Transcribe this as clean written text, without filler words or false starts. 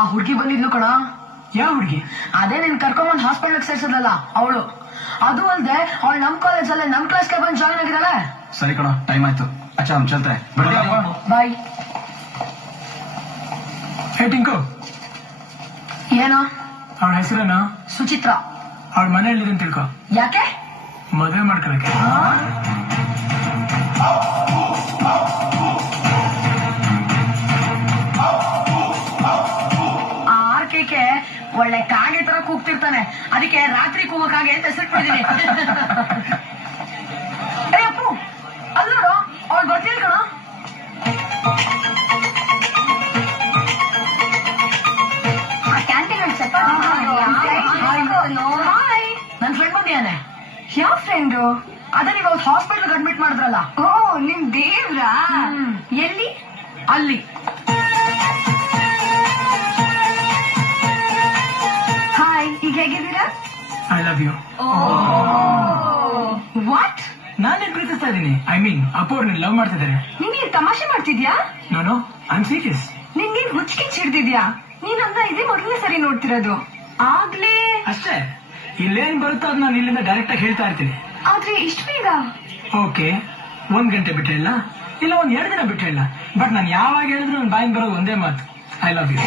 ಆ ಹುಡ್ಗಿ ಬಂದಿದ್ಲು ಕಣ. ಯಾವ ಹುಡುಗಿ? ಅದೇ ನೀನ್ ಕರ್ಕೊಂಡ್ ಹಾಸ್ಪಿಟಲ್ ಸೇರ್ಸದಲ್ಲ ಅವಳು. ಅದು ಅಲ್ದೆ ಅವಳು ನಮ್ ಕಾಲೇಜ್ ಅಲ್ಲೇ ನಮ್ ಕ್ಲಾಸ್ಗೆ ಬಂದು ಜಾಯ್ನ್ ಆಗಿದ್ದಾಳೆ. ಸರಿ ಕಣ, ಟೈಮ್ ಆಯ್ತು. ಅಚ್ಚಾ ಹಮ್ ಚಲ್ತೆ ಬಾಯ್. ಹೇ ಟಿಂಕು, ಏನೋ? ಅವಳ ಹೆಸರೇನು? ಸುಚಿತ್ರ. ಅವಳ ಮನೆ ಎಲ್ಲಿದೆ ಅಂತ ತಿಳ್ಕೊ. ಯಾಕೆ? ಮದುವೆ ಮಾಡ್ಕೊಳಕ್ಕೆ. ಆರ್ಕೆಗೆ ಒಳ್ಳೆ ಕಾಗೆ ತರ ಕೂಗ್ತಿರ್ತಾನೆ, ಅದಕ್ಕೆ ರಾತ್ರಿ ಕೂಗಕ್ಕಾಗೆ ಅಂತ ಹೆಸರಿಟ್ಟಿದ್ದೀನಿ. ಅಯ್ಯಪ್ಪು, ಅಲ್ ನೋಡು, ಅವಳು ಬರ್ತಿಲ್ ಕಣ. ನನ್ ಫ್ರೆಂಡ್ ಬಂದಿಯಾನೆ. ಯಾವ ಫ್ರೆಂಡು? ಅದೇ ನೀವು ಅವತ್ತು ಹಾಸ್ಪಿಟಲ್ ಅಡ್ಮಿಟ್ ಮಾಡಿದ್ರಲ್ಲ. ಓ, ನಿಮ್ ದೇವ್ರಾ? ಎಲ್ಲಿ? ಅಲ್ಲಿ. ಹಾಯ್, ಈಗ ಹೇಗಿದ್ದೀರಾ? I love you. ವಾಟ್? ನಾನೇ ಪ್ರೀತಿಸ್ತಾ ಇದ್ದೀನಿ. ಐ ಮೀನ್ ಅಪ್ಪು ಅವ್ರು ಲವ್ ಮಾಡ್ತಿದ್ದಾರೆ. ನಿನ್ಗೆ ತಮಾಷೆ ಮಾಡ್ತಿದ್ಯಾ? ನಾನು ಐ ಆಮ್ ಸೀರಿಯಸ್. ನಿನ್ಗೆ ಹುಚ್ಚಿಗೆ ಚಿಡ್ದಿದ್ಯಾ? ನೀನಂದ ಇದೇ ಮೊದಲನೇ ಸರಿ ನೋಡ್ತಿರೋದು. ಆಗ್ಲೇ ಅಷ್ಟೇ, ಇಲ್ಲೇನ್ ಬರುತ್ತೋ ಅದು ನಾನು ಇಲ್ಲಿಂದ ಡೈರೆಕ್ಟ್ ಆಗಿ ಹೇಳ್ತಾ ಇರ್ತೀನಿ. ಆದ್ರೆ ಇಷ್ಟ ಬೇಗ? ಓಕೆ, 1 ಗಂಟೆ ಬಿಟ್ಟು ಇಲ್ಲ, ಇಲ್ಲ 2 ದಿನ ಬಿಟ್ಟು ಇಲ್ಲ, ಬಟ್ ನಾನು ಯಾವಾಗ ಹೇಳಿದ್ರು ನನ್ನ ಬಾಯಿಂದ ಬರೋದು ಒಂದೇ ಮಾತು, ಐ ಲವ್ ಯು.